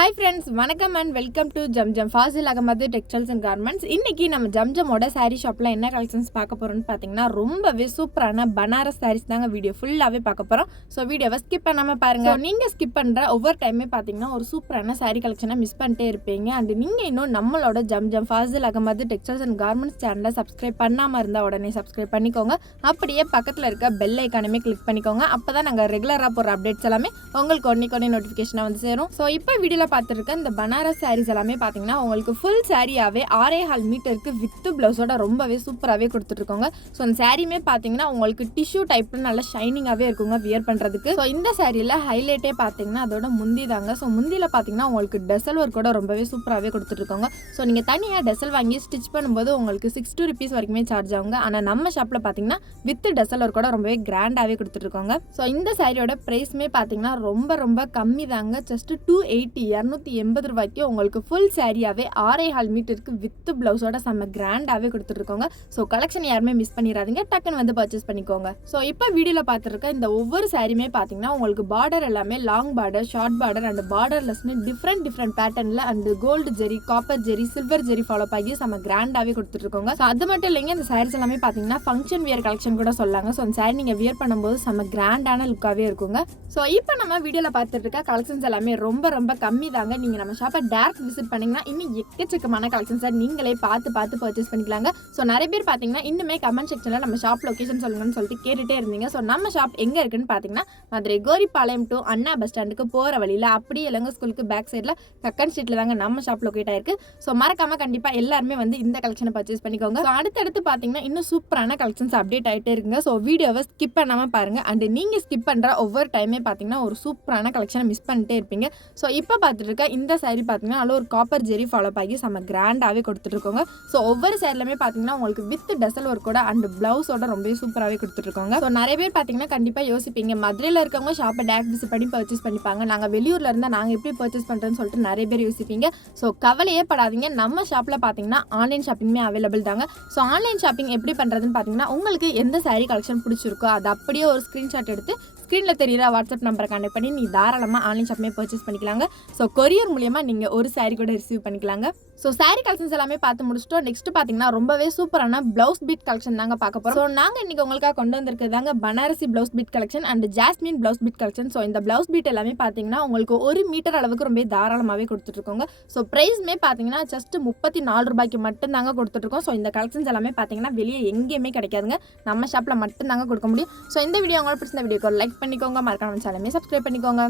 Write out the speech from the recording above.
Hi friends, வணக்கம் and welcome to Zamzam Fazil Ahmed textiles and garments. இன்னைக்கு நம்ம ஜம்ஜமோட சாரீ ஷாப்பில் என்ன கலெக்ஷன்ஸ் பார்க்க போகிறோம்னு பார்த்தீங்கன்னா, ரொம்பவே சூப்பரான பனாரஸ் சாரீஸ் தாங்க வீடியோ ஃபுல்லாகவே பார்க்க போகிறோம். ஸோ வீடியோவை ஸ்கிப் பண்ணாமல் பாருங்கள். நீங்கள் ஸ்கிப் பண்ணுற ஒவ்வொரு டைமே பார்த்தீங்கன்னா ஒரு சூப்பரான சாரீ கலெக்ஷனை மிஸ் பண்ணிட்டே இருப்பீங்க. அண்ட் நீங்கள் இன்னும் நம்மளோட Zamzam Fazil Ahmed textiles and garments சேனலை சப்ஸ்கிரைப் பண்ணாமல் இருந்தால் உடனே சப்ஸ்கிரைப் பண்ணிக்கோங்க. அப்படியே பக்கத்தில் இருக்க பெல் ஐக்கானுமே கிளிக் பண்ணிக்கோங்க. அப்போ தான் நாங்கள் ரெகுலராக போகிற அப்டேட்ஸ் எல்லாமே உங்களுக்கு ஒன்றைக்கு நோட்டிஃபிகேஷனாக வந்து சேரும். ஸோ இப்போ வீடியோவில் பார்த்துருக்க இந்த பனாரஸ் சாரீஸ் எல்லாமே பார்த்தீங்கன்னா உங்களுக்கு ஃபுல் சாரியாவே 6.5 மீட்டருக்கு வித் பிளவுஸோட ரொம்பவே சூப்பராகவே கொடுத்துட்ருக்கோங்க. ஸோ அந்த சாரியுமே பார்த்தீங்கன்னா உங்களுக்கு டிஷ்யூ டைப்ல நல்லா ஷைனிங்காகவே இருக்குங்க வியர் பண்ணுறதுக்கு. ஸோ இந்த சாரியில் ஹைலைட்டே பார்த்தீங்கன்னா அதோட முந்தி தாங்க. ஸோ முந்தியில் பார்த்தீங்கன்னா உங்களுக்கு டெசல் ஒர்க் கூட ரொம்பவே சூப்பராகவே கொடுத்துட்ருக்கோங்க. ஸோ நீங்கள் தனியாக டெசல் வாங்கி ஸ்டிச் பண்ணும்போது உங்களுக்கு 62 rupees வரைக்குமே சார்ஜ் ஆகுங்க. ஆனால் நம்ம ஷாப்பில் பார்த்தீங்கன்னா வித் டெசல் ஒர்க் கூட ரொம்பவே கிராண்டாகவே கொடுத்துட்ருக்கோங்க. ஸோ இந்த சாரியோட ப்ரைஸுமே பார்த்தீங்கன்னா ரொம்ப கம்மி தாங்க. ஜஸ்ட் 280 ரூபாய்க்கு உங்களுக்கு ஃபுல் சாரியாவே 6.5 மீட்டருக்கு வித் பிளவுஸோட செம்ம கிராண்டாகவே கொடுத்துட்ருக்கோங்க. ஸோ கலெக்ஷன் யாருமே மிஸ் பண்ணிடாதீங்க, டக்குன்னு வந்து பர்ச்சேஸ் பண்ணிக்கோங்க. ஸோ இப்போ வீடியோவில் பார்த்துருக்க இந்த ஒவ்வொரு சாரியுமே பார்த்தீங்கன்னா உங்களுக்கு பார்டர் எல்லாமே long border, short border and பார்டர்லெஸ்னு டிஃப்ரெண்ட் பேட்டர்னில் and gold zari, copper zari, silver zari follow ஆகி செம்ம கிராண்டாகவே கொடுத்துட்ருக்கோங்க. ஸோ அது மட்டும் இல்லைங்க, இந்த சாரீஸ் எல்லாமே பார்த்தீங்கன்னா ஃபங்க்ஷன் வியர் கலெக்ஷன் கூட சொல்லாங்க. ஸோ அந்த சாரி நீங்கள் வியர் பண்ணும்போது செம்ம கிராண்டான லுக்காகவே இருக்குங்க. ஸோ இப்போ நம்ம வீடியோவில் பார்த்துட்டு இருக்க கலெக்ஷன்ஸ் எல்லாமே ரொம்ப கம்மி தாங்க. நீங்கள் நம்ம ஷாப்பை டேரக்ட் விசிட் பண்ணிங்கன்னா இன்னும் எக்கச்சக்கமான கலெக்ஷன்ஸை நீங்களே பார்த்து பர்ச்சேஸ் பண்ணிக்கலாங்க. ஸோ நிறைய பேர் பார்த்தீங்கன்னா இன்னுமே கமெண்ட் செக்ஷனில் நம்ம ஷாப் லொக்கேஷன் சொல்லுங்கன்னு சொல்லிட்டு கேட்டுகிட்டே இருந்தீங்க. ஸோ நம்ம ஷாப் எங்கே இருக்குன்னு பார்த்தீங்கன்னா Madurai Goripalayam to Anna bus ஸ்டாண்டுக்கு போகிற வழியில் அப்படியே இளங்க ஸ்கூலுக்கு பேக் சைடில் கக்கன் ஸ்ட்ரீட்டில் தாங்க நம்ம ஷாப் லொக்கேட் ஆயிருக்கு. ஸோ மறக்காமல் கண்டிப்பாக எல்லாருமே வந்து இந்த கலெக்ஷனை பர்ச்சேஸ் பண்ணிக்கோங்க. ஸோ அடுத்தடுத்து பார்த்தீங்கன்னா இன்னும் சூப்பரான கலெக்ஷன்ஸ் அப்டேட் ஆகிட்டே இருக்குங்க. ஸோ வீடியோவை ஸ்கிப் பண்ணாமல் பாருங்கள். அண்ட் நீங்கள் ஸ்கிப் பண்ணுற ஒவ்வொரு டைமே பார்த்தீங்கன்னா ஒரு சூப்பரான கலெக்ஷனை மிஸ் பண்ணிட்டே இருப்பீங்க. ஸோ இப்போ பார்த்துட்டு இருக்க இந்த சாரி பார்த்தீங்கன்னா அதில் ஒரு காப்பர் ஜெரி ஃபாலோ ஆகி செம்ம கிராண்டாகவே கொடுத்துட்ருக்கோங்க. ஸோ ஒவ்வொரு சேரிலுமே பார்த்தீங்கன்னா உங்களுக்கு வித் டெசல் ஒர்க்கோட அண்ட் பிளவுஸோட ரொம்பவே சூப்பராகவே கொடுத்துட்ருக்கோங்க. ஸோ நிறைய பேர் பார்த்தீங்கன்னா கண்டிப்பாக யோசிப்பீங்க, மதுரையில் இருக்கவங்க ஷாப்பை டேரக்ட் விசிட் பண்ணி பர்ச்சேஸ் பண்ணிப்பாங்க, நாங்கள் வெளியூரில் இருந்தால் நாங்கள் எப்படி பர்ச்சேஸ் பண்ணுறேன்னு சொல்லிட்டு நிறைய பேர் யோசிப்பீங்க. ஸோ கவலையே படாதீங்க, நம்ம ஷாப்பில் பார்த்தீங்கன்னா ஆன்லைன் ஷாப்பிங்குமே அவைலபிள் தாங்க. ஸோ ஆன்லைன் ஷாப்பிங் எப்படி பண்ணுறதுன்னு பார்த்தீங்கன்னா உங்களுக்கு எந்த சாரீ கலெக்ஷன் பிடிச்சிருக்கோ அது அப்படியே ஒரு ஸ்க்ரீன்ஷாட் எடுத்து ஸ்க்ரீனில் தெரியுற வாட்ஸ்அப் நம்பரை கான்டெக்ட் பண்ணி நீ தாராளமாக ஆன்லைன் ஷாப்புமே பர்ச்சேஸ் பண்ணிக்கலாங்க. ஸோ கொரியர் மூலியமாக நீங்கள் ஒரு சாரீ கூட ரிசீவ் பண்ணிக்கலாங்க. ஸோ சாரீ கலெக்ஷன்ஸ் எல்லாமே பார்த்து முடிச்சிட்டோம். நெக்ஸ்ட் பார்த்தீங்கன்னா ரொம்பவே சூப்பரான பிளவுஸ் பீட் கலெக்ஷன் தாங்க பார்க்க போகிறோம். ஸோ நாங்கள் இன்றைக்கி உங்களுக்காக கொண்டு வந்திருக்கிறதாங்க Banarasi blouse bead collection and jasmine blouse bead collection. So இந்த பிளவுஸ் பீட் எல்லாமே பார்த்தீங்கன்னா உங்களுக்கு 1 மீட்டர் அளவுக்கு ரொம்ப தாராளமாகவே கொடுத்துட்ருக்கோங்க. ஸோ ப்ரைஸ்மே பார்த்தீங்கன்னா ஜஸ்ட் 34 ரூபாய்க்கு மட்டும் தாங்க கொடுத்துட்ருக்கோம். ஸோ இந்த கலெக்ஷன்ஸ் எல்லாமே பார்த்தீங்கன்னா வெளியே எங்கேயுமே கிடைக்காதுங்க, நம்ம ஷாப்பில் மட்டும் தாங்க கொடுக்க முடியும். ஸோ இந்த வீடியோ உங்களுக்கு பிடிச்ச வீடியோக்கு லைக் பண்ணிக்கோங்க, மறக்காம சேனலுமே சப்ஸ்கிரைப் பண்ணிக்கோங்க.